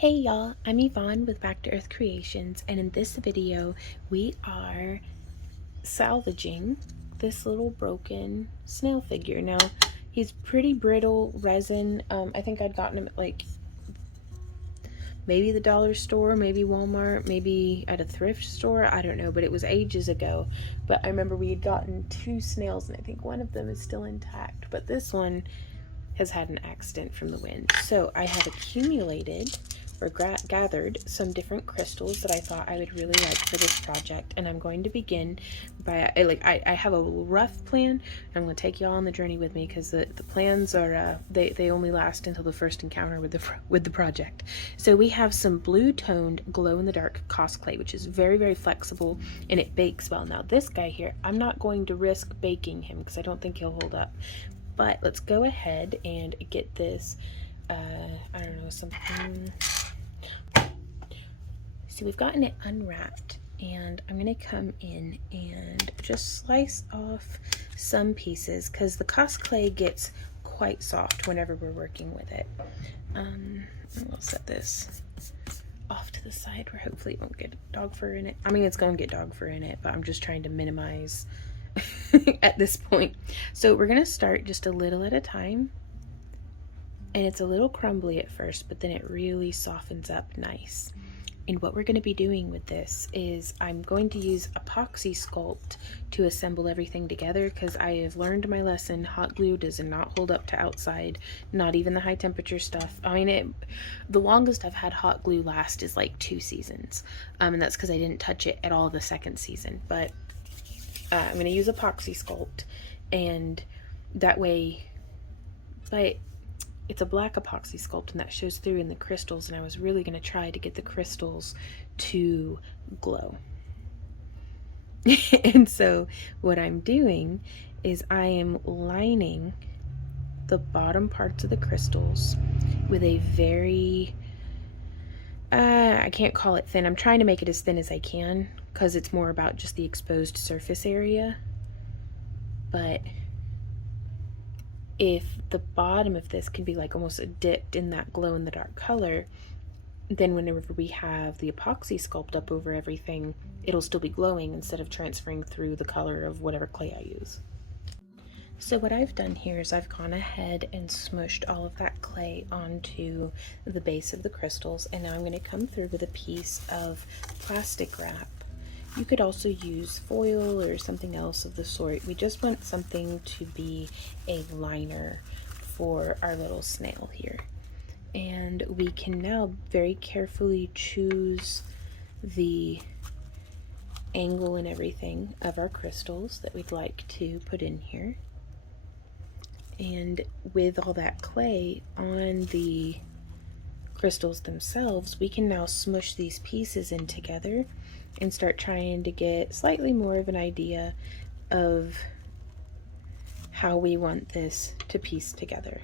Hey y'all, I'm Yvonne with Back to Earth Creations, and in this video we are salvaging this little broken snail figure. Now he's pretty brittle resin. I think I'd gotten him at like maybe the dollar store, maybe Walmart, maybe at a thrift store, I don't know, but it was ages ago. But I remember we had gotten two snails and I think one of them is still intact, but this one has had an accident from the wind. So I have accumulated or gathered some different crystals that I thought I would really like for this project, and I'm going to begin by I have a rough plan. I'm going to take y'all on the journey with me because the plans are they only last until the first encounter with the project. So we have some blue toned glow in the dark cos clay, which is very flexible and it bakes well. Now this guy here, I'm not going to risk baking him because I don't think he'll hold up. But let's go ahead and get this, I don't know, something. So we've gotten it unwrapped, and I'm going to come in and just slice off some pieces because the cos clay gets quite soft whenever we're working with it. We'll set this off to the side where hopefully it won't get dog fur in it. I mean, it's going to get dog fur in it, but I'm just trying to minimize at this point. So we're going to start just a little at a time, and it's a little crumbly at first, but then it really softens up nice. And what we're going to be doing with this is I'm going to use epoxy sculpt to assemble everything together because I have learned my lesson. Hot glue does not hold up to outside, not even the high temperature stuff. I mean, the longest I've had hot glue last is like 2 seasons, and that's because I didn't touch it at all the second season. But I'm going to use epoxy sculpt, and that way, but it's a black epoxy sculpt and that shows through in the crystals, and I was really going to try to get the crystals to glow. And so what I'm doing is I am lining the bottom parts of the crystals with a very, I can't call it thin. I'm trying to make it as thin as I can because it's more about just the exposed surface area. But if the bottom of this can be like almost dipped in that glow in the dark color, then whenever we have the epoxy sculpt up over everything, it'll still be glowing instead of transferring through the color of whatever clay I use. So what I've done here is I've gone ahead and smushed all of that clay onto the base of the crystals, and now I'm going to come through with a piece of plastic wrap. You could also use foil or something else of the sort. We just want something to be a liner for our little snail here. And we can now very carefully choose the angle and everything of our crystals that we'd like to put in here. And with all that clay on the crystals themselves, we can now smush these pieces in together and start trying to get slightly more of an idea of how we want this to piece together.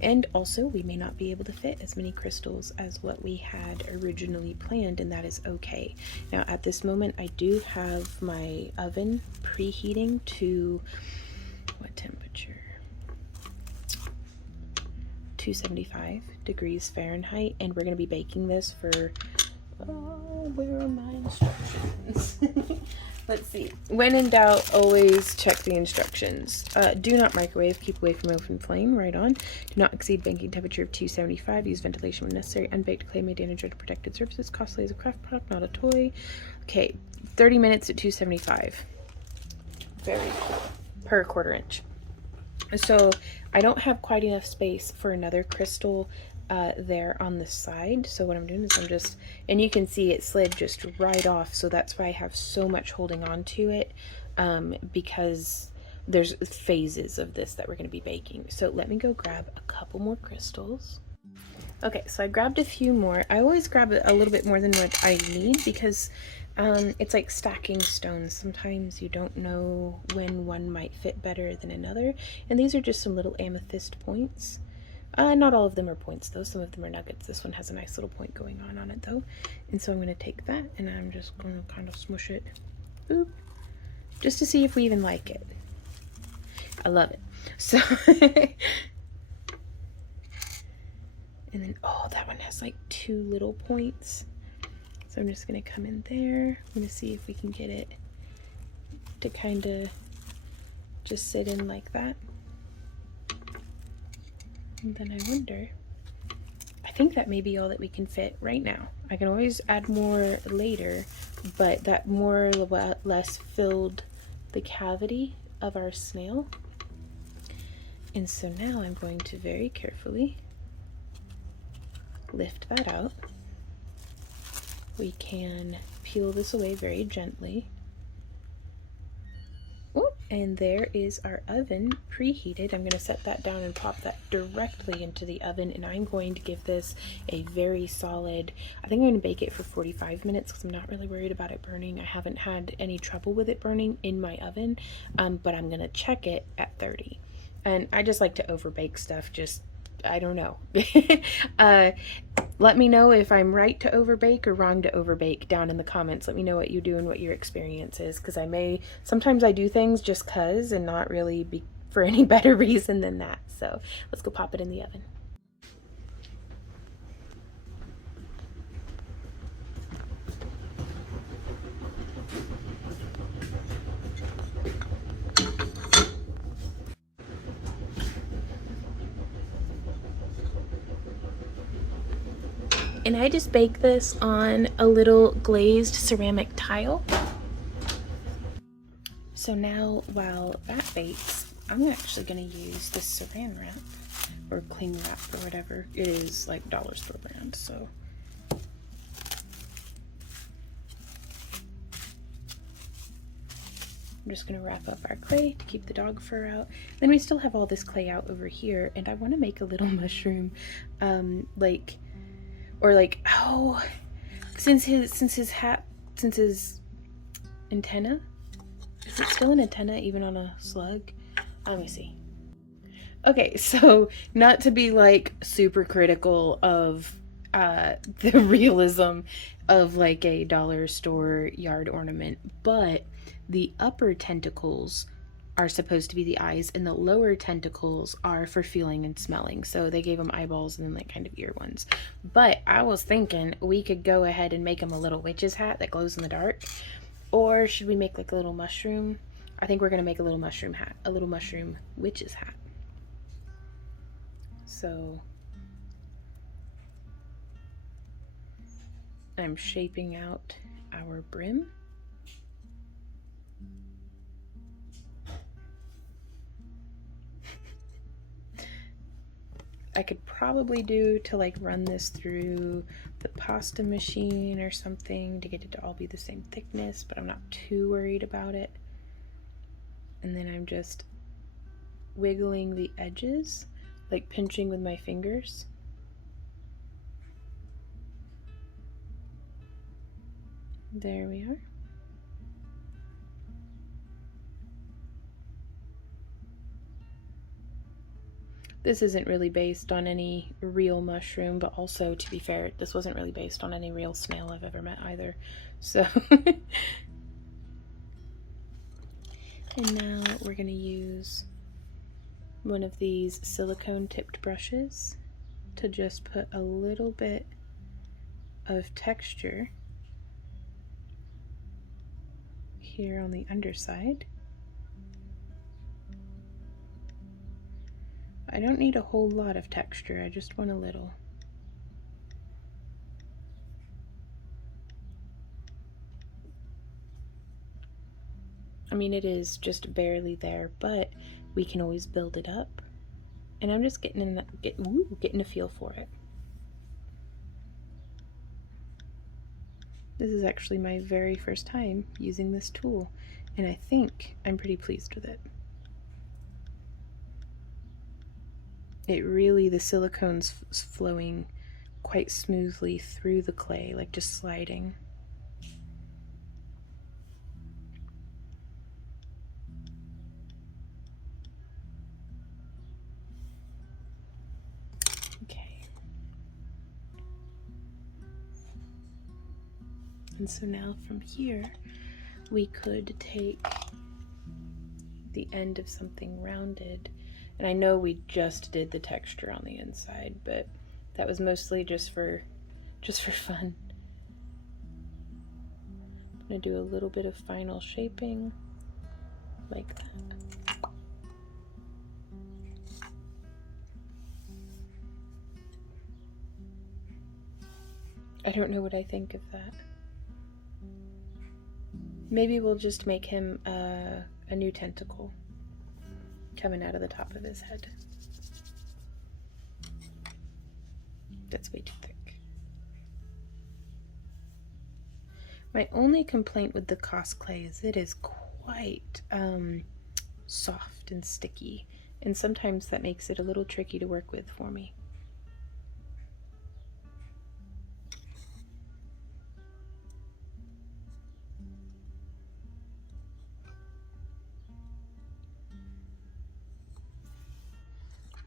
And also, we may not be able to fit as many crystals as what we had originally planned, and that is okay. Now, at this moment, I do have my oven preheating to what temperature? 275 degrees Fahrenheit, and we're going to be baking this for, where are my instructions? Let's see. When in doubt, always check the instructions. Do not microwave. Keep away from open flame. Right on. Do not exceed baking temperature of 275. Use ventilation when necessary. Unbaked clay may damage protected surfaces. Costly as a craft product, not a toy. Okay, 30 minutes at 275. Very cool. Per 1/4 inch. So I don't have quite enough space for another crystal there on the side, so what I'm doing is I'm just, and you can see it slid just right off, so that's why I have so much holding on to it, because there's phases of this that we're going to be baking. So let me go grab a couple more crystals. Okay, so I grabbed a few more. I always grab a little bit more than what I need because it's like stacking stones. Sometimes you don't know when one might fit better than another, and these are just some little amethyst points. Not all of them are points though, some of them are nuggets. This one has a nice little point going on it though. And so I'm going to take that and I'm just going to kind of smush it, boop, just to see if we even like it. I love it. So And then, oh, that one has like 2 little points. So I'm just gonna come in there. I'm gonna see if we can get it to kind of just sit in like that. And then I wonder, I think that may be all that we can fit right now. I can always add more later, but that more or less filled the cavity of our snail. And so now I'm going to very carefully lift that out. We can peel this away very gently. Oh, and there is our oven preheated. I'm going to set that down and pop that directly into the oven, and I'm going to give this a very solid, I think I'm going to bake it for 45 minutes because I'm not really worried about it burning. I haven't had any trouble with it burning in my oven, but I'm going to check it at 30. And I just like to overbake stuff, just, I don't know. Let me know if I'm right to overbake or wrong to overbake down in the comments. Let me know what you do and what your experience is, because sometimes I do things just cause and not really be for any better reason than that. So let's go pop it in the oven. And I just bake this on a little glazed ceramic tile. So now while that bakes, I'm actually going to use this saran wrap or cling wrap or whatever. It is like dollar store brand, so. I'm just going to wrap up our clay to keep the dog fur out. Then we still have all this clay out over here, and I want to make a little mushroom, since his antenna, is it still an antenna even on a slug? Let me see. Okay, so not to be like super critical of the realism of like a dollar store yard ornament, but the upper tentacles are supposed to be the eyes, and the lower tentacles are for feeling and smelling. So they gave them eyeballs and then like kind of ear ones. But I was thinking we could go ahead and make them a little witch's hat that glows in the dark. Or should we make like a little mushroom? I think we're gonna make a little mushroom hat, a little mushroom witch's hat. So I'm shaping out our brim. I could probably do to like run this through the pasta machine or something to get it to all be the same thickness, but I'm not too worried about it. And then I'm just wiggling the edges, like pinching with my fingers. There we are. This isn't really based on any real mushroom, but also, to be fair, this wasn't really based on any real snail I've ever met either. So, and now we're going to use one of these silicone tipped brushes to just put a little bit of texture here on the underside. I don't need a whole lot of texture, I just want a little. I mean, it is just barely there, but we can always build it up. And I'm just getting a feel for it. This is actually my very first time using this tool, and I think I'm pretty pleased with it. It really, the silicone's flowing quite smoothly through the clay, like just sliding. Okay. And so now from here, we could take the end of something rounded. And I know we just did the texture on the inside, but That was mostly just for fun. I'm gonna do a little bit of final shaping like that. I don't know what I think of that. Maybe we'll just make him a new tentacle coming out of the top of his head. That's way too thick. My only complaint with the Cosclay is it is quite soft and sticky, and sometimes that makes it a little tricky to work with for me.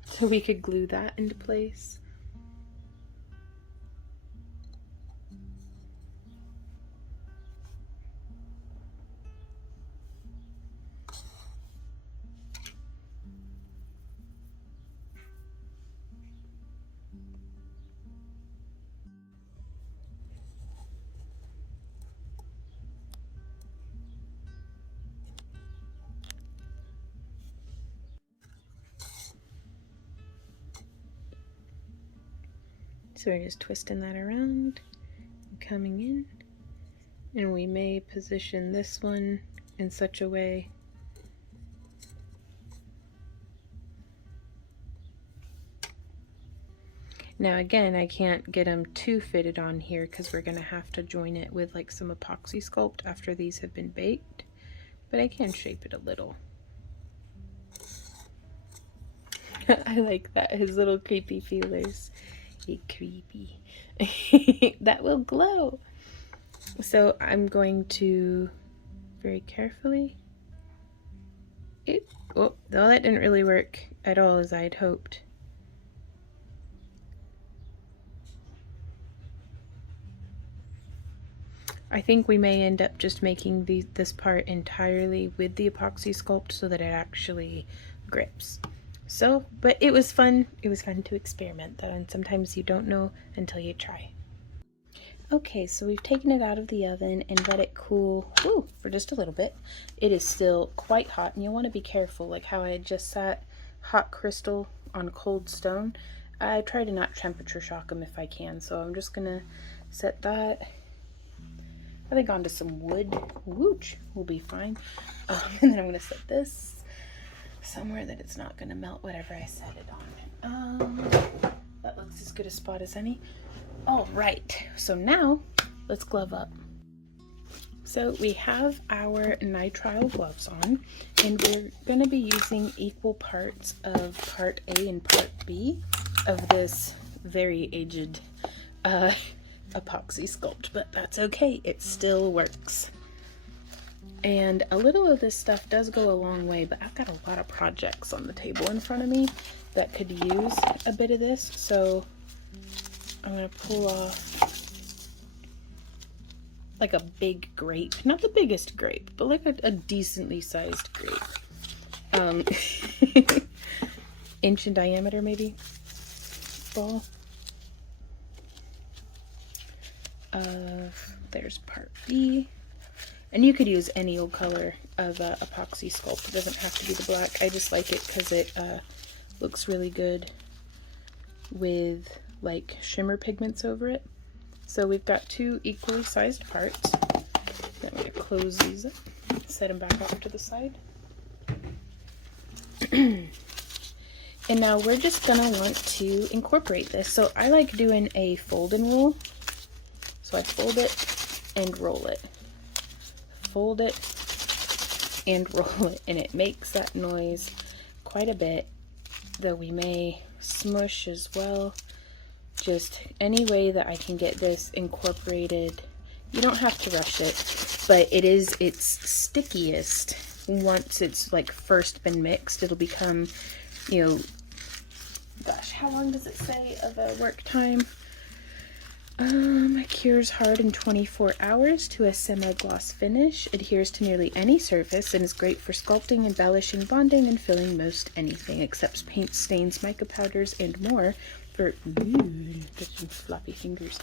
So we could glue that into place. So we're just twisting that around, coming in, and we may position this one in such a way now. Again, I can't get them too fitted on here because we're going to have to join it with like some epoxy sculpt after these have been baked, but I can shape it a little. I like that, his little creepy feelers. Creepy. That will glow. So I'm going to very carefully. Oh, no, that didn't really work at all as I'd hoped. I think we may end up just making this part entirely with the epoxy sculpt so that it actually grips. So, but it was fun. It was fun to experiment that, and sometimes you don't know until you try. Okay, so we've taken it out of the oven and let it cool for just a little bit. It is still quite hot, and you'll want to be careful, like how I had just sat hot crystal on cold stone. I try to not temperature shock them if I can, so I'm just gonna set that, I think, onto some wood. Wooch, will be fine. And then I'm gonna set this somewhere that it's not gonna melt whatever I set it on. That looks as good a spot as any. All right, so now let's glove up. So we have our nitrile gloves on, and we're gonna be using equal parts of part A and part B of this very aged epoxy sculpt, but that's okay, it still works. And a little of this stuff does go a long way, but I've got a lot of projects on the table in front of me that could use a bit of this, so I'm going to pull off like a big grape. Not the biggest grape, but like a decently sized grape. Inch in diameter maybe, ball. There's part B. And you could use any old color of epoxy sculpt. It doesn't have to be the black. I just like it because it looks really good with like shimmer pigments over it. So we've got two equally sized parts. I'm going to close these up, set them back off to the side. And now we're just going to want to incorporate this. So I like doing a fold and roll. So I fold it and roll it. Fold it and roll it, and it makes that noise quite a bit, though we may smush as well. Just any way that I can get this incorporated. You don't have to rush it, but it is its stickiest once it's like first been mixed. It'll become, you know, gosh, how long does it say of a work time? Cures hard in 24 hours to a semi-gloss finish, adheres to nearly any surface, and is great for sculpting, embellishing, bonding, and filling most anything, accepts paint, stains, mica powders, and more. for get some floppy fingers.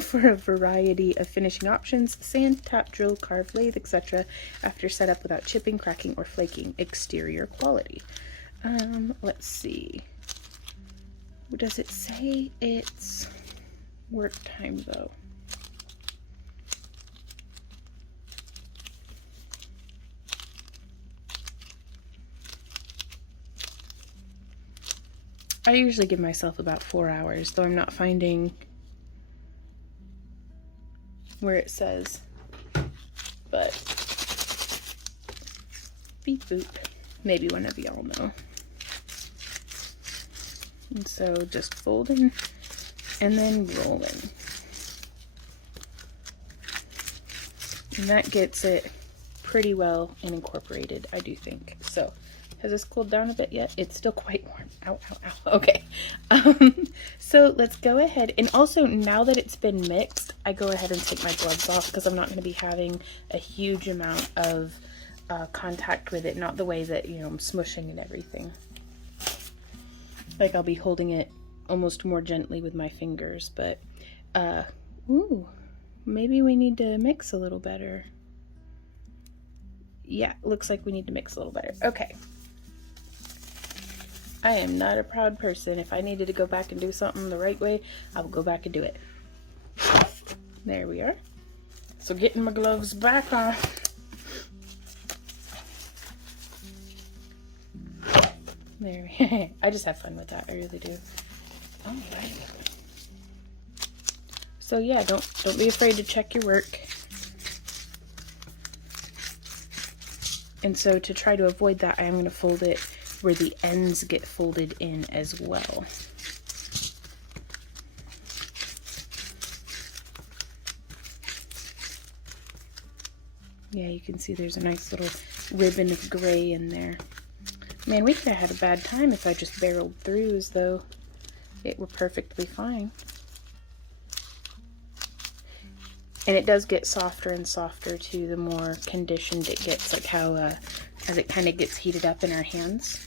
For a variety of finishing options: sand, tap, drill, carve, lathe, etc. After setup without chipping, cracking, or flaking. Exterior quality. Let's see. Does it say it's work time though? I usually give myself about 4 hours, though I'm not finding where it says, but beep boop. Maybe one of y'all know. And so just folding and then rolling. And that gets it pretty well and incorporated, I do think. So, has this cooled down a bit yet? It's still quite warm. Ow, ow, ow. Okay. So let's go ahead. And also, now that it's been mixed, I go ahead and take my gloves off because I'm not going to be having a huge amount of contact with it. Not the way that, you know, I'm smushing and everything. Like, I'll be holding it almost more gently with my fingers. But, ooh, maybe we need to mix a little better. Yeah, looks like we need to mix a little better. Okay. I am not a proud person. If I needed to go back and do something the right way, I will go back and do it. There we are. So getting my gloves back on. There we I just have fun with that. I really do. All right. So yeah, don't be afraid to check your work. And so to try to avoid that, I am going to fold it where the ends get folded in as well. Yeah, you can see there's a nice little ribbon of gray in there. Man, we could have had a bad time if I just barreled through as though it were perfectly fine. And it does get softer and softer too, the more conditioned it gets, like how as it kind of gets heated up in our hands.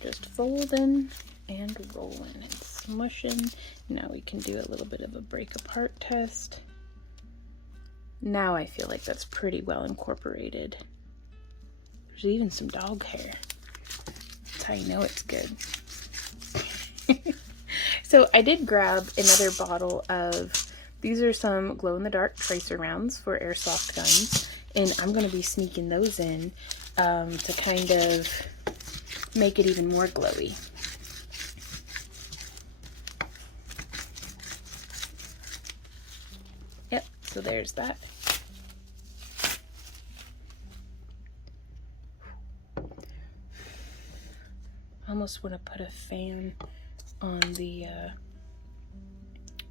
Just folding and rolling and smushing. Now we can do a little bit of a break apart test. Now I feel like that's pretty well incorporated. There's even some dog hair. That's how you know it's good. So I did grab another bottle of, these are some glow-in-the-dark tracer rounds for airsoft guns, and I'm going to be sneaking those in to kind of make it even more glowy. Yep, so there's that. I almost want to put a fan on the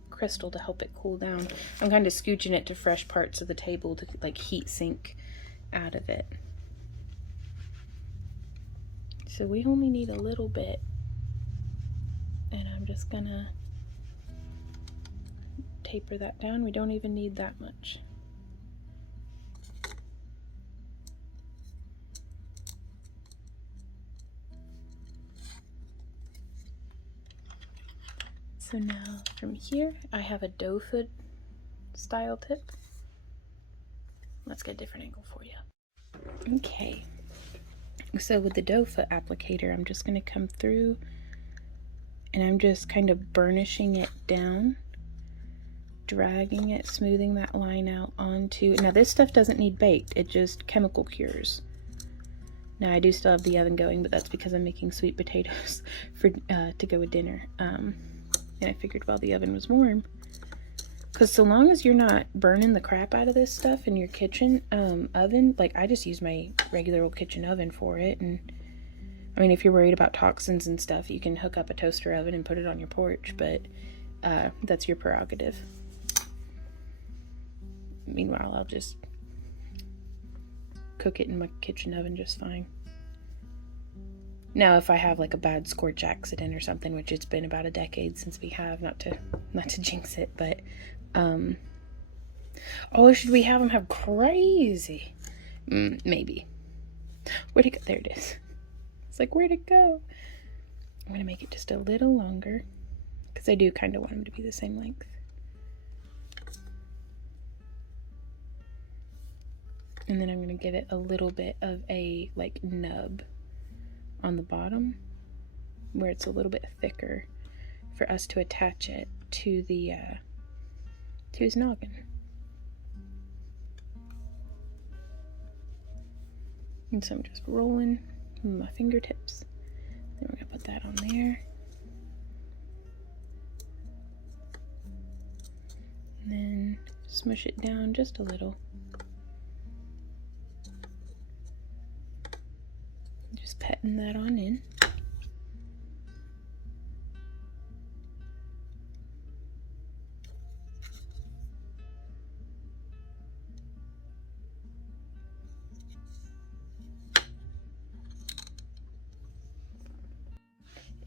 crystal to help it cool down. I'm kind of scooching it to fresh parts of the table to like heat sink out of it. So we only need a little bit, and I'm just gonna taper that down. We don't even need that much. So now from here, I have a doe foot style tip. Let's get a different angle for you. Okay, so with the doe foot applicator, I'm just going to come through and I'm just kind of burnishing it down, dragging it, smoothing that line out onto, now this stuff doesn't need baked, it just chemical cures. Now I do still have the oven going, but that's because I'm making sweet potatoes for to go with dinner. And I figured while the oven was warm, because so long as you're not burning the crap out of this stuff in your kitchen oven, like I just use my regular old kitchen oven for it. And I mean, if you're worried about toxins and stuff, you can hook up a toaster oven and put it on your porch, but that's your prerogative. Meanwhile, I'll just cook it in my kitchen oven just fine. Now, if I have like a bad scorch accident or something, which it's been about a decade since we have, not to jinx it, but Oh, should we have them have crazy? Maybe. Where'd it go? There it is. It's like, where'd it go? I'm gonna make it just a little longer because I do kind of want them to be the same length. And then I'm gonna give it a little bit of a like nub on the bottom where it's a little bit thicker for us to attach it to the to his noggin. And so I'm just rolling with my fingertips. Then we're gonna put that on there. And then smush it down just a little. Just petting that on in.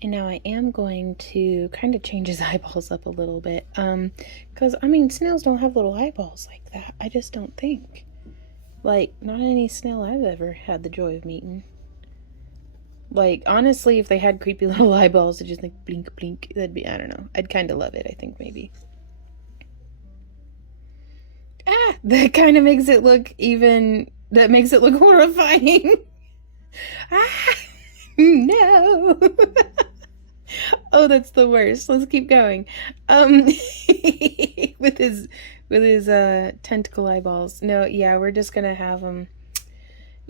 And now I am going to kind of change his eyeballs up a little bit. Because, I mean, snails don't have little eyeballs like that. I just don't think. Like, not any snail I've ever had the joy of meeting. Like, honestly, if they had creepy little eyeballs that just like blink, blink, that'd be, I don't know. I'd kind of love it, I think, maybe. Ah! That kind of makes it look even, that makes it look horrifying. Ah! No! Oh, that's the worst. Let's keep going. With his tentacle eyeballs. No, yeah, we're just gonna have him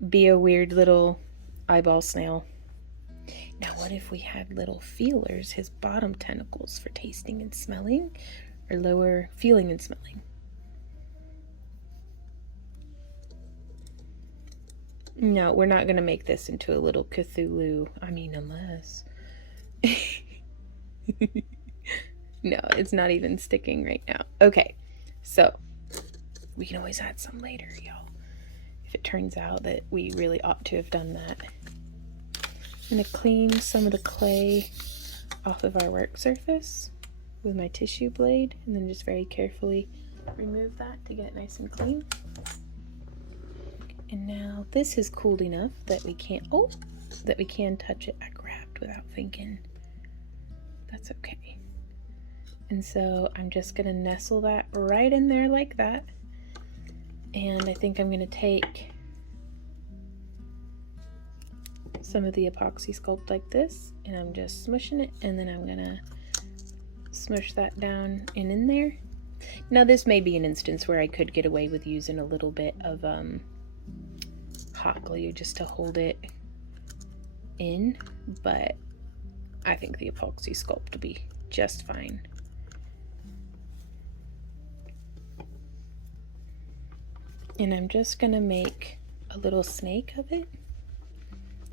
be a weird little eyeball snail. Now, what if we had little feelers, his bottom tentacles for tasting and smelling, or lower feeling and smelling? No, we're not gonna make this into a little Cthulhu. I mean, unless... No, it's not even sticking right now. Okay, so we can always add some later, y'all, if it turns out that we really ought to have done that. I'm gonna clean some of the clay off of our work surface with my tissue blade, and then just very carefully remove that to get it nice and clean. And now this is cooled enough that we can't, that we can touch it. I grabbed without thinking. That's okay. And so I'm just gonna nestle that right in there like that. And I think I'm gonna take some of the epoxy sculpt like this, and I'm just smushing it, and then I'm gonna smush that down and in there. Now this may be an instance where I could get away with using a little bit of hot glue just to hold it in, but I think the epoxy sculpt will be just fine. And I'm just gonna make a little snake of it,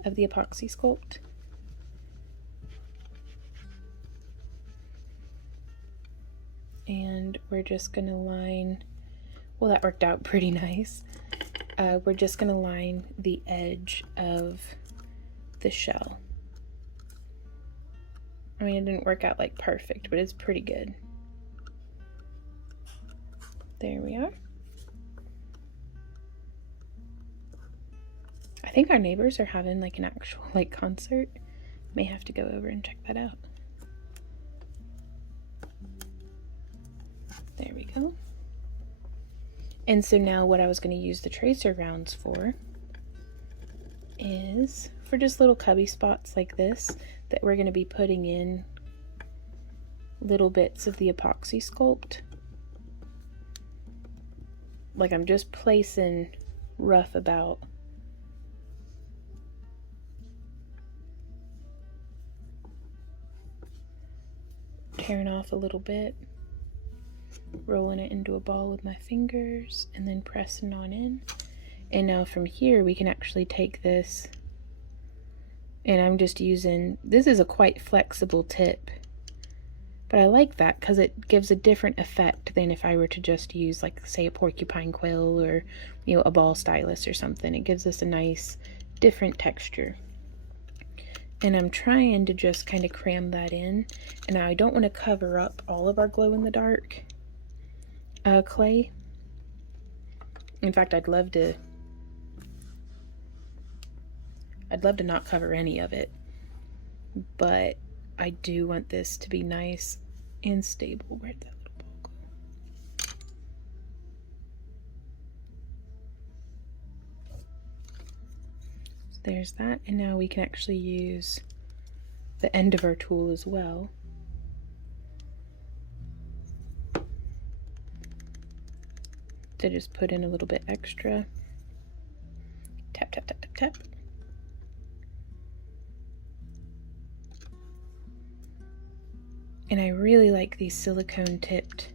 of the epoxy sculpt. And we're just gonna line, well, that worked out pretty nice. We're just gonna line the edge of the shell. I mean, it didn't work out like perfect, but it's pretty good. There we are. I think our neighbors are having like an actual like concert. May have to go over and check that out. There we go. And so now what I was going to use the tracer rounds for is for just little cubby spots like this that we're going to be putting in little bits of the epoxy sculpt. Like I'm just placing rough about. Tearing off a little bit. Rolling it into a ball with my fingers and then pressing on in. And now from here we can actually take this, and I'm just using, this is a quite flexible tip, but I like that because it gives a different effect than if I were to just use like say a porcupine quill or, you know, a ball stylus or something. It gives us a nice different texture. And I'm trying to just kind of cram that in, and now I don't want to cover up all of our glow in the dark clay, In fact, I'd love to not cover any of it, but I do want this to be nice and stable. Where'd that little ball go? So there's that, and now we can actually use the end of our tool as well. To just put in a little bit extra. Tap, tap, tap, tap, tap. And I really like these silicone tipped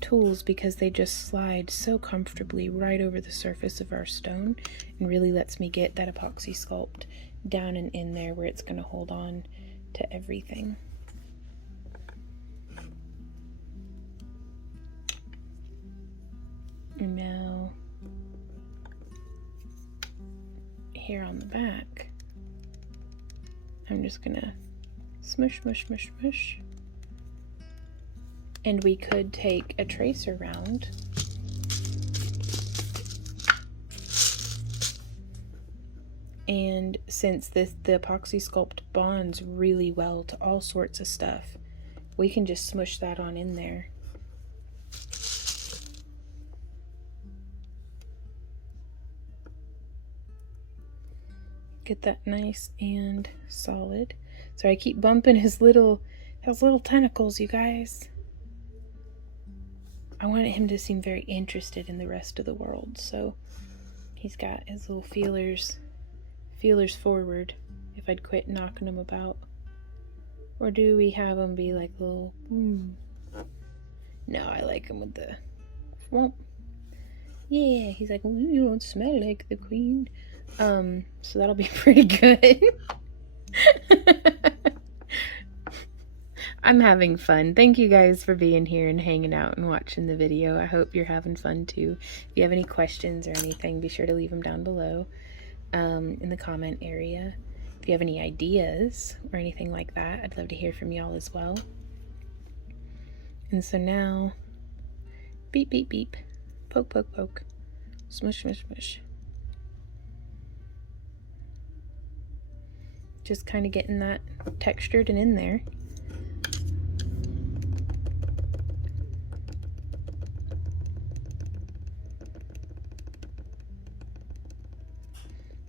tools because they just slide so comfortably right over the surface of our stone and really lets me get that epoxy sculpt down and in there where it's going to hold on to everything. And now here on the back, I'm just gonna smush, smush, smush, smush. And we could take a tracer round and since the epoxy sculpt bonds really well to all sorts of stuff, we can just smush that on in there. Get that nice and solid. So I keep bumping his little tentacles, you guys. I wanted him to seem very interested in the rest of the world, so he's got his little feelers forward if I'd quit knocking him about. Or do we have him be like little No, I like him with the yeah, he's like, you don't smell like the queen. So that'll be pretty good. I'm having fun. Thank you guys for being here and hanging out and watching the video. I hope you're having fun too. If you have any questions or anything, be sure to leave them down below in the comment area. If you have any ideas or anything like that, I'd love to hear from y'all as well. And so now, beep, beep, beep, poke, poke, poke, smush, smush, smush. Just kind of getting that textured and in there.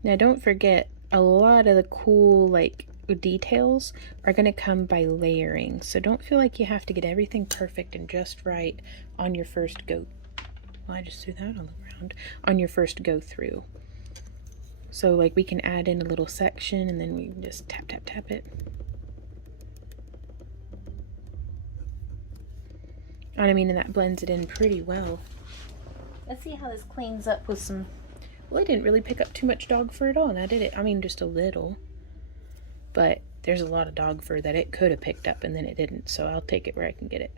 Now don't forget, a lot of the cool like details are going to come by layering, so don't feel like you have to get everything perfect and just right on your first go. Well, I just threw that on the ground. On your first go through. So like we can add in a little section and then we can just tap, tap, tap it. And I mean, and that blends it in pretty well. Let's see how this cleans up with some, well, it didn't really pick up too much dog fur at all, now did it? I mean, just a little. But there's a lot of dog fur that it could have picked up and then it didn't, so I'll take it where I can get it.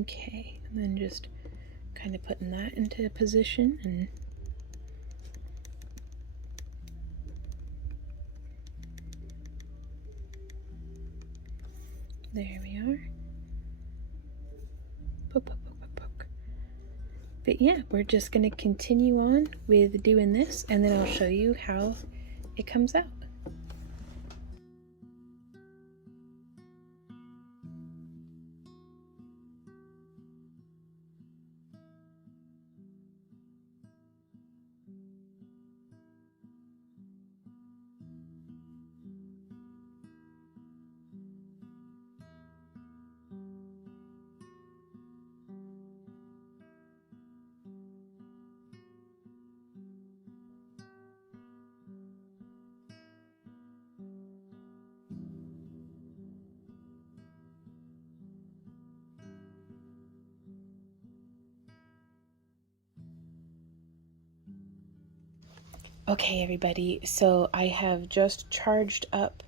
Okay, and then just kind of putting that into position and there we are. Poke, poke, poke, poke, poke. But yeah, we're just going to continue on with doing this, and then I'll show you how it comes out. Okay, everybody, so I have just charged up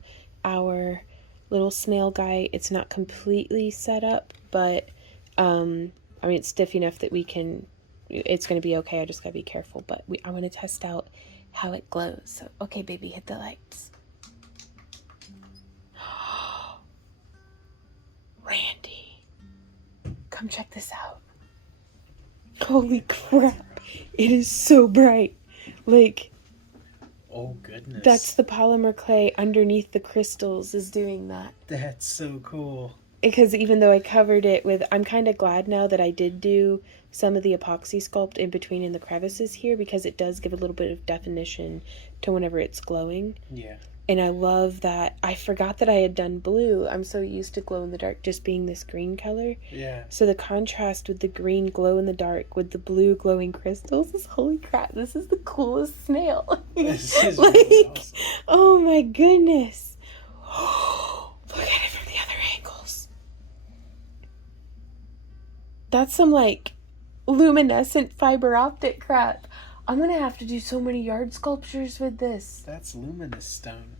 our little snail guy. It's not completely set up, but I mean, it's stiff enough that we can, it's going to be okay. I just got to be careful, but I want to test out how it glows. So, okay, baby, hit the lights. Randy, come check this out. Holy crap. It is so bright. Like, oh goodness. That's the polymer clay underneath the crystals is doing that. That's so cool. Because even though I covered it with, I'm kind of glad now that I did do some of the epoxy sculpt in between in the crevices here, because it does give a little bit of definition to whenever it's glowing. Yeah. And I love that. I forgot that I had done blue. I'm so used to glow in the dark just being this green color. Yeah. So the contrast with the green glow in the dark with the blue glowing crystals is, holy crap, this is the coolest snail. This is really awesome. Oh my goodness. Look at it from the other angles. That's some like luminescent fiber optic crap. I'm gonna have to do so many yard sculptures with this. That's luminous stone.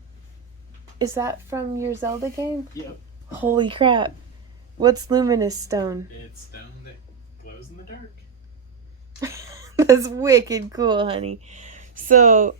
Is that from your Zelda game? Yep. Holy crap. What's luminous stone? It's stone that glows in the dark. That's wicked cool, honey. So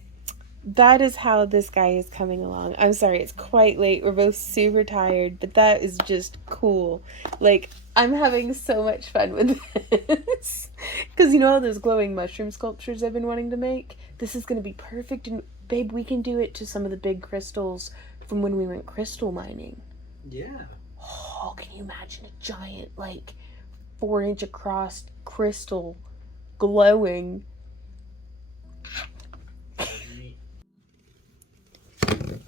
that is how this guy is coming along. I'm sorry, it's quite late. We're both super tired, but that is just cool. Like, I'm having so much fun with this. Because you know all those glowing mushroom sculptures I've been wanting to make? This is going to be perfect. And babe, we can do it to some of the big crystals from when we went crystal mining. Yeah. Oh, can you imagine a giant, like, 4-inch across crystal glowing?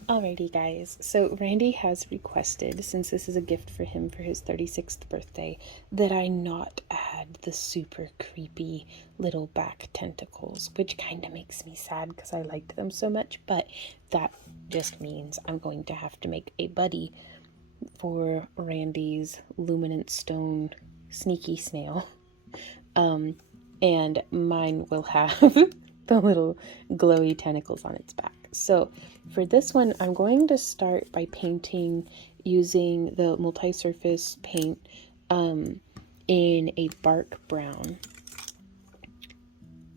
Alrighty guys, so Randy has requested, since this is a gift for him for his 36th birthday, that I not add the super creepy little back tentacles, which kind of makes me sad because I liked them so much, but that just means I'm going to have to make a buddy for Randy's luminant stone sneaky snail, and mine will have the little glowy tentacles on its back. So for this one, I'm going to start by painting using the multi-surface paint in a bark brown.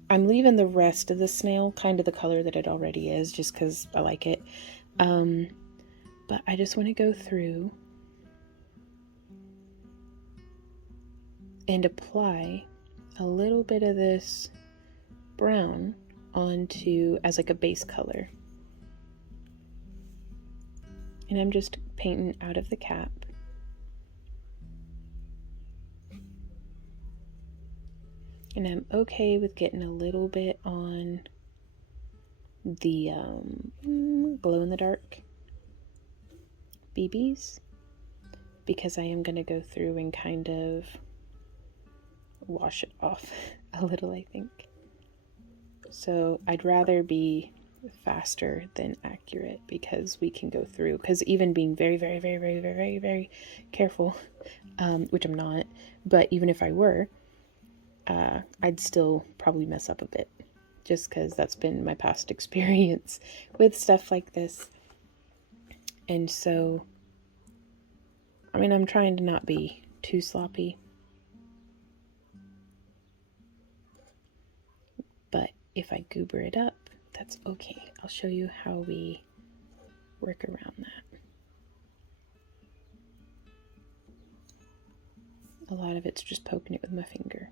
I'm leaving the rest of the snail kind of the color that it already is, just because I like it. But I just want to go through and apply a little bit of this brown onto as like a base color. And I'm just painting out of the cap. And I'm okay with getting a little bit on the glow-in-the-dark BBs, because I am going to go through and kind of wash it off a little, I think. So I'd rather be faster than accurate, because we can go through, because even being very, very, very, very, very, very, very careful, which I'm not, but even if I were, I'd still probably mess up a bit, just because that's been my past experience with stuff like this. And so, I mean, I'm trying to not be too sloppy, but if I goober it up, that's okay. I'll show you how we work around that. A lot of it's just poking it with my finger.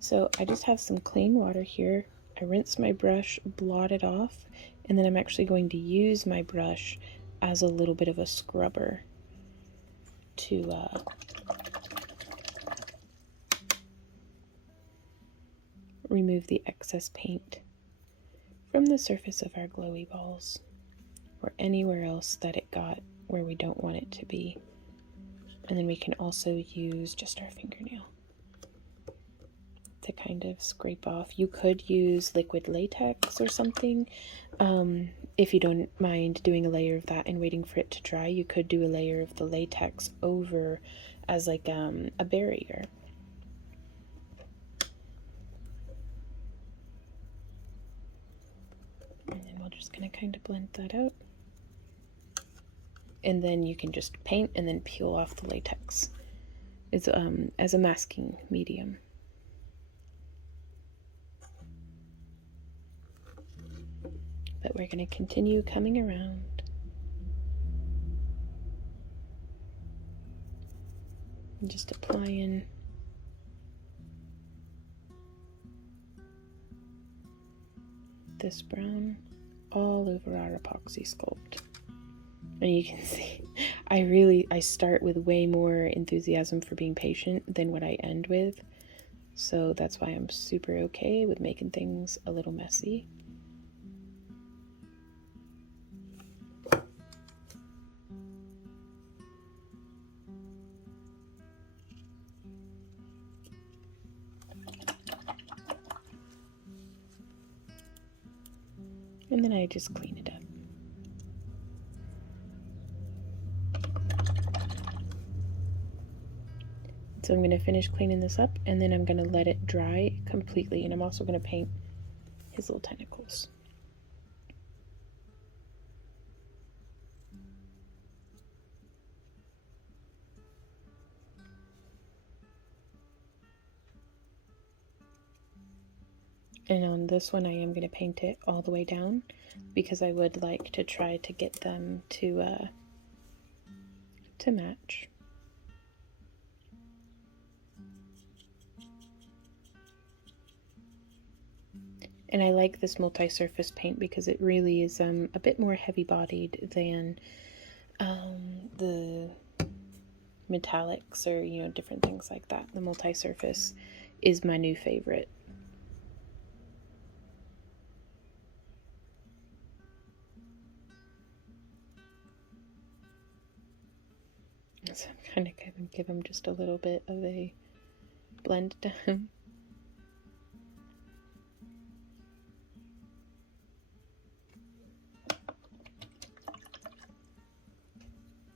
So I just have some clean water here. I rinse my brush, blot it off, and then I'm actually going to use my brush as a little bit of a scrubber to remove the excess paint from the surface of our glowy balls, or anywhere else that it got where we don't want it to be. And then we can also use just our fingernail to kind of scrape off. You could use liquid latex or something. If you don't mind doing a layer of that and waiting for it to dry, you could do a layer of the latex over as like a barrier. And then we're just going to kind of blend that out. And then you can just paint and then peel off the latex. It's as a masking medium. But we're going to continue coming around. And just applying this brown all over our epoxy sculpt. And you can see I start with way more enthusiasm for being patient than what I end with. So that's why I'm super okay with making things a little messy. And then I just clean it up. So I'm going to finish cleaning this up, and then I'm going to let it dry completely, and I'm also going to paint his little tentacles. And on this one I am going to paint it all the way down, because I would like to try to get them to match. And I like this multi-surface paint because it really is a bit more heavy-bodied than the metallics or, you know, different things like that. The multi-surface is my new favorite. So I'm kind of going to give them just a little bit of a blend down.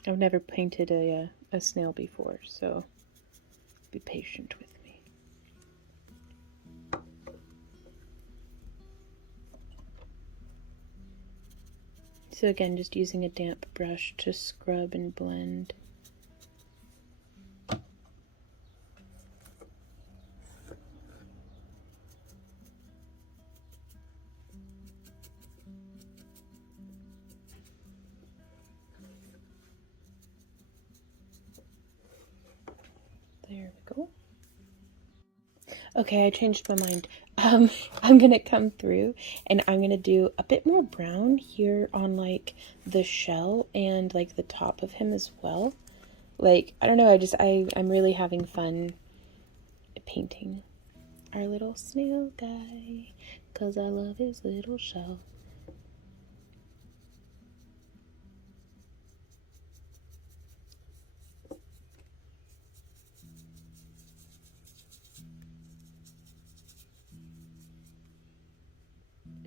I've never painted a snail before, so be patient with me. So again, just using a damp brush to scrub and blend. There we go. Okay, I changed my mind. I'm gonna come through and I'm gonna do a bit more brown here on like the shell and like the top of him as well. Like, I don't know, I'm really having fun painting our little snail guy, 'cause I love his little shell.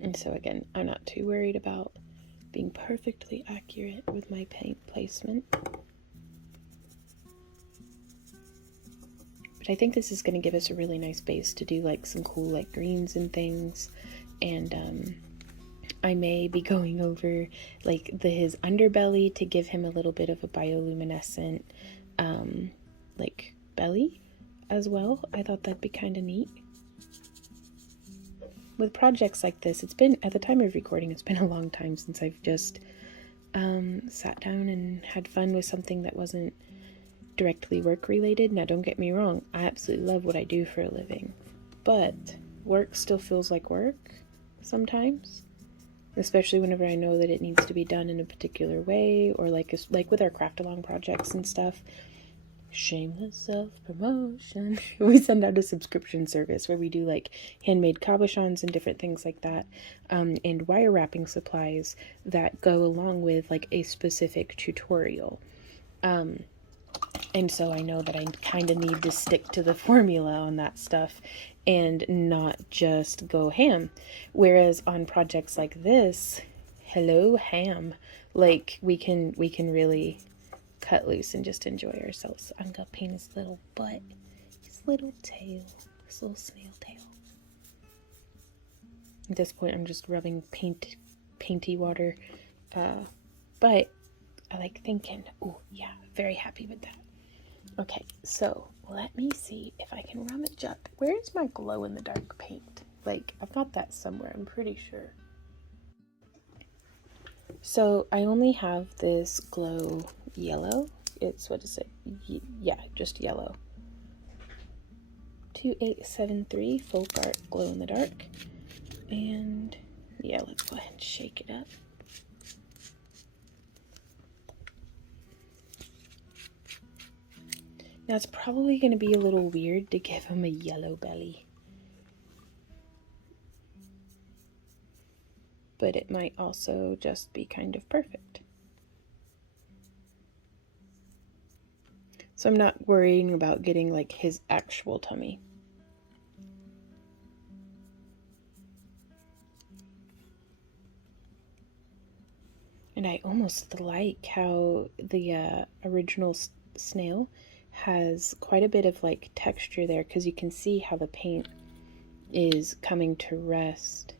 And so again, I'm not too worried about being perfectly accurate with my paint placement. But I think this is going to give us a really nice base to do like some cool like greens and things. And I may be going over like his underbelly to give him a little bit of a bioluminescent like belly as well. I thought that'd be kind of neat. With projects like this, it's been, at the time of recording, it's been a long time since I've just sat down and had fun with something that wasn't directly work related. Now don't get me wrong, I absolutely love what I do for a living, but work still feels like work sometimes, especially whenever I know that it needs to be done in a particular way, or like with our craft along projects and stuff. Shameless self-promotion. We send out a subscription service where we do like handmade cabochons and different things like that, and wire wrapping supplies that go along with like a specific tutorial. And so I know that I kind of need to stick to the formula on that stuff and not just go ham. Whereas on projects like this, hello ham, like we can really cut loose and just enjoy ourselves. So I'm gonna paint his little butt, his little tail, his little snail tail. At this point I'm just rubbing painty water, but I like thinking, oh yeah, very happy with that. Okay, so let me see if I can rummage up. Where's my glow in the dark paint? Like, I've got that somewhere, I'm pretty sure. So I only have this glow yellow. It's, what is it? Yeah, just yellow. 2873 Folk Art Glow in the Dark. And yeah, let's go ahead and shake it up. Now it's probably going to be a little weird to give him a yellow belly, but it might also just be kind of perfect. So I'm not worrying about getting like his actual tummy. And I almost like how the original Snail has quite a bit of like texture there, because you can see how the paint is coming to rest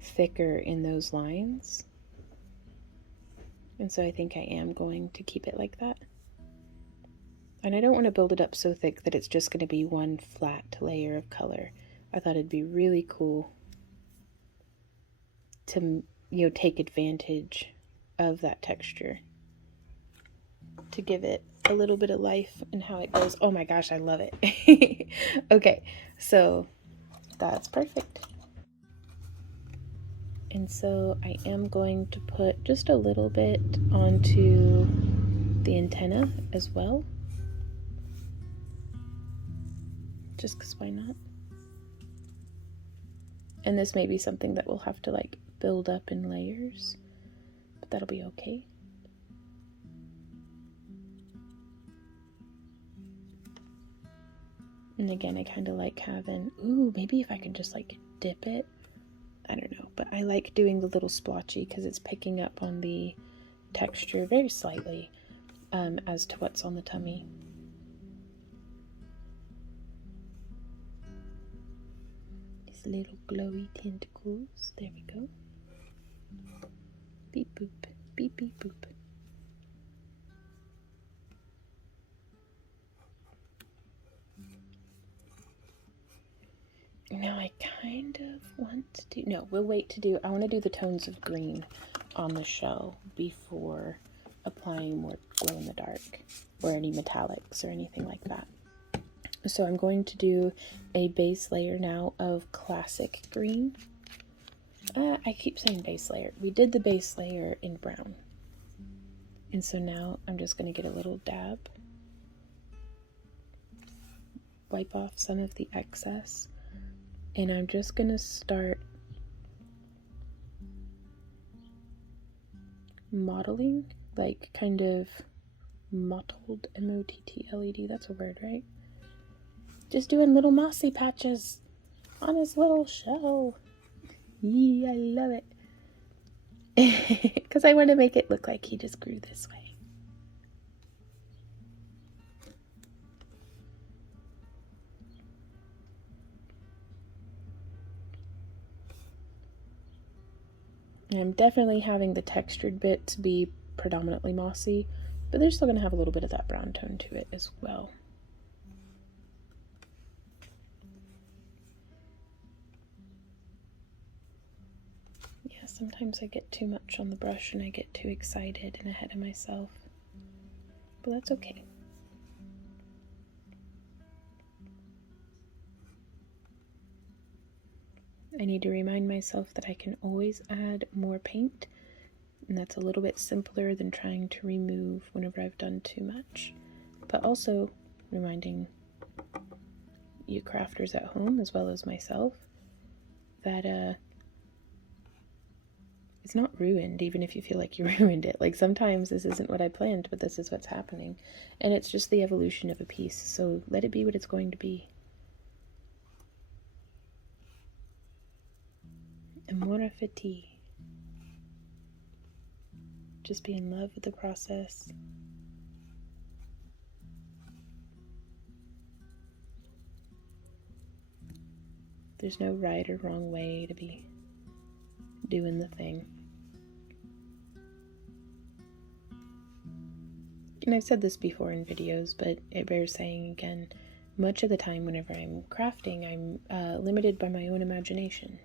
thicker in those lines. And so I think I am going to keep it like that. And I don't want to build it up so thick that it's just going to be one flat layer of color. I thought it'd be really cool to, you know, take advantage of that texture to give it a little bit of life and how it goes. Oh my gosh, I love it. Okay, so that's perfect. And so I am going to put just a little bit onto the antenna as well. Just because why not? And this may be something that we'll have to like build up in layers, but that'll be okay. And again, I kind of like having, ooh, maybe if I can just like dip it. I don't know, but I like doing the little splotchy because it's picking up on the texture very slightly as to what's on the tummy. These little glowy tentacles. There we go. Beep boop, beep beep boop. Now I kind of want to do, no, we'll wait to do, I want to do the tones of green on the shell before applying more glow in the dark or any metallics or anything like that. So I'm going to do a base layer now of classic green. I keep saying base layer. We did the base layer in brown. And so now I'm just going to get a little dab. Wipe off some of the excess. And I'm just going to start modeling, like kind of mottled, M-O-T-T-L-E-D, that's a word, right? Just doing little mossy patches on his little shell. Yeah, I love it. Because I want to make it look like he just grew this way. And I'm definitely having the textured bits be predominantly mossy, but they're still going to have a little bit of that brown tone to it as well. Yeah, sometimes I get too much on the brush and I get too excited and ahead of myself, but that's okay. I need to remind myself that I can always add more paint, and that's a little bit simpler than trying to remove whenever I've done too much. But also reminding you crafters at home, as well as myself, that it's not ruined, even if you feel like you ruined it. Like sometimes this isn't what I planned, but this is what's happening. And it's just the evolution of a piece, so let it be what it's going to be. Amore fati. Just be in love with the process. There's no right or wrong way to be doing the thing. And I've said this before in videos, but it bears saying again, much of the time whenever I'm crafting, I'm limited by my own imagination.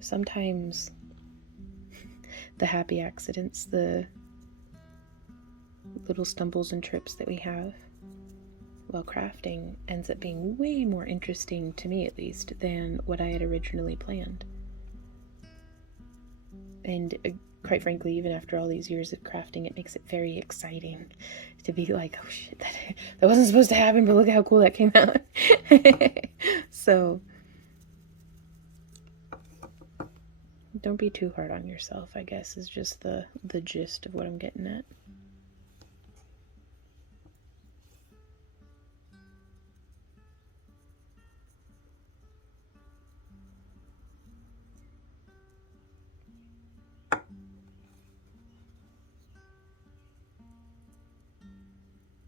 Sometimes the happy accidents, the little stumbles and trips that we have while crafting ends up being way more interesting, to me at least, than what I had originally planned. And quite frankly, even after all these years of crafting, it makes it very exciting to be like, oh shit, that wasn't supposed to happen, but look how cool that came out. So don't be too hard on yourself, I guess, is just the gist of what I'm getting at.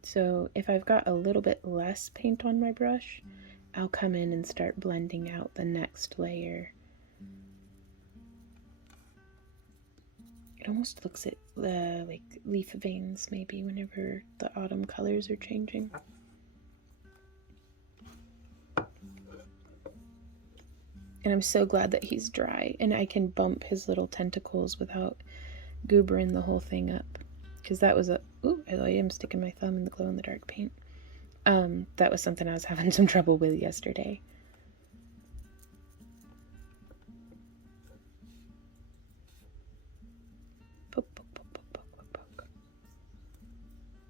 So if I've got a little bit less paint on my brush, I'll come in and start blending out the next layer. It almost looks at like leaf veins maybe whenever the autumn colors are changing. And I'm so glad that he's dry and I can bump his little tentacles without goobering the whole thing up. Because that was ooh, I am sticking my thumb in the glow-in-the-dark paint. That was something I was having some trouble with yesterday. Poke, poke, poke, poke, poke, poke, poke.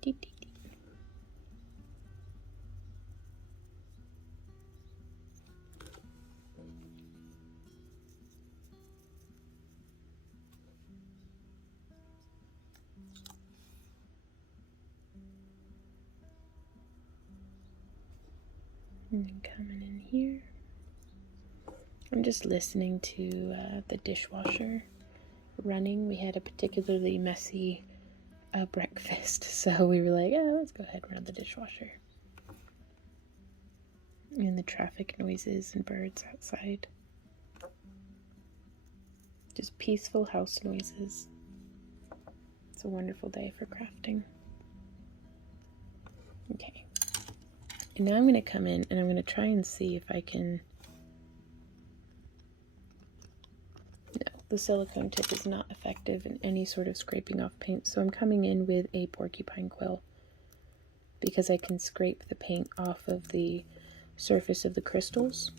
Deep, deep, deep. And then coming in here, I'm just listening to the dishwasher running. We had a particularly messy breakfast, so we were like, yeah, let's go ahead and run the dishwasher. And the traffic noises and birds outside. Just peaceful house noises. It's a wonderful day for crafting. Okay. And now I'm going to come in and I'm going to try and see if I can... No, the silicone tip is not effective in any sort of scraping off paint, so I'm coming in with a porcupine quill because I can scrape the paint off of the surface of the crystals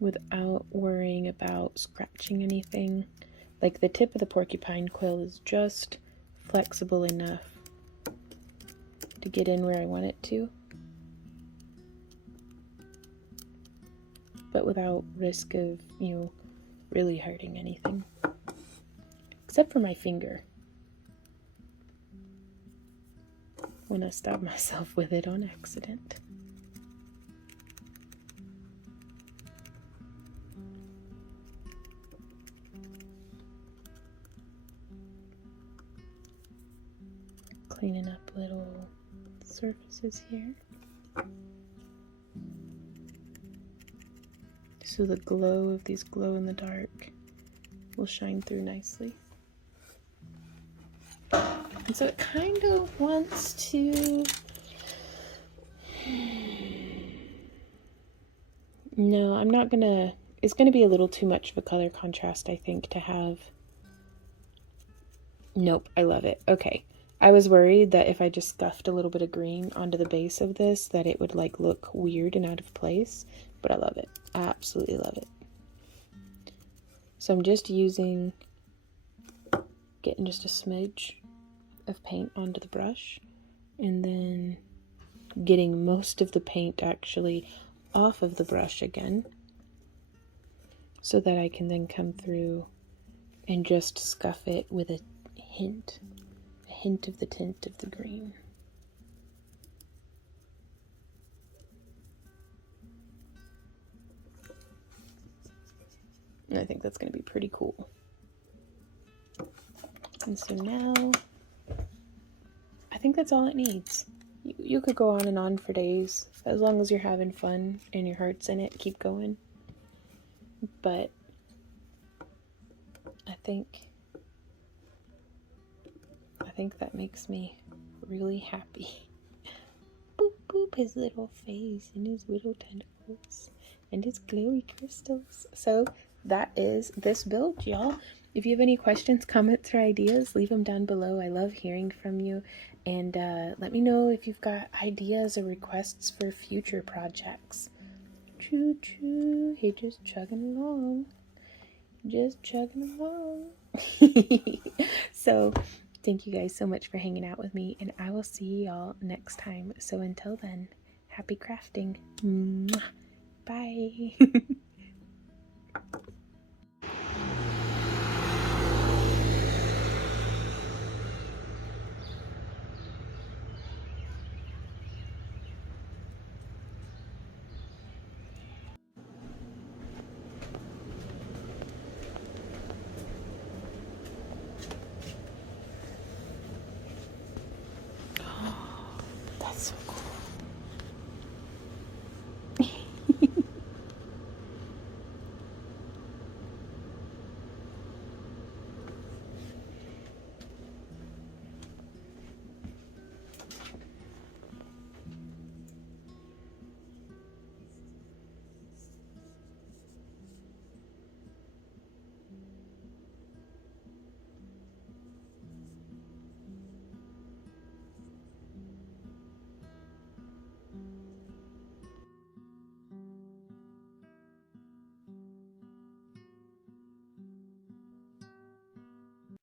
without worrying about scratching anything. Like the tip of the porcupine quill is just flexible enough to get in where I want it to, but without risk of, you know, really hurting anything. Except for my finger, when I stab myself with it on accident. Cleaning up little surfaces here. So the glow of these glow-in-the-dark will shine through nicely. And so it kind of wants to... No, I'm not gonna... It's gonna be a little too much of a color contrast, I think, to have... Nope, I love it. Okay. I was worried that if I just scuffed a little bit of green onto the base of this, that it would like look weird and out of place, but I love it. I absolutely love it. So I'm just getting just a smidge of paint onto the brush, and then getting most of the paint actually off of the brush again, so that I can then come through and just scuff it with a hint of the tint of the green. And I think that's going to be pretty cool. And so now, I think that's all it needs. You could go on and on for days. As long as you're having fun and your heart's in it, keep going. But I think that makes me really happy. Boop boop, his little face and his little tentacles and his glowy crystals. So that is this build, y'all. If you have any questions, comments, or ideas, leave them down below. I love hearing from you. And let me know if you've got ideas or requests for future projects. Choo choo. Hey, just chugging along. Just chugging along. So, thank you guys so much for hanging out with me. And I will see y'all next time. So, until then, happy crafting. Mwah. Bye. That's so cool.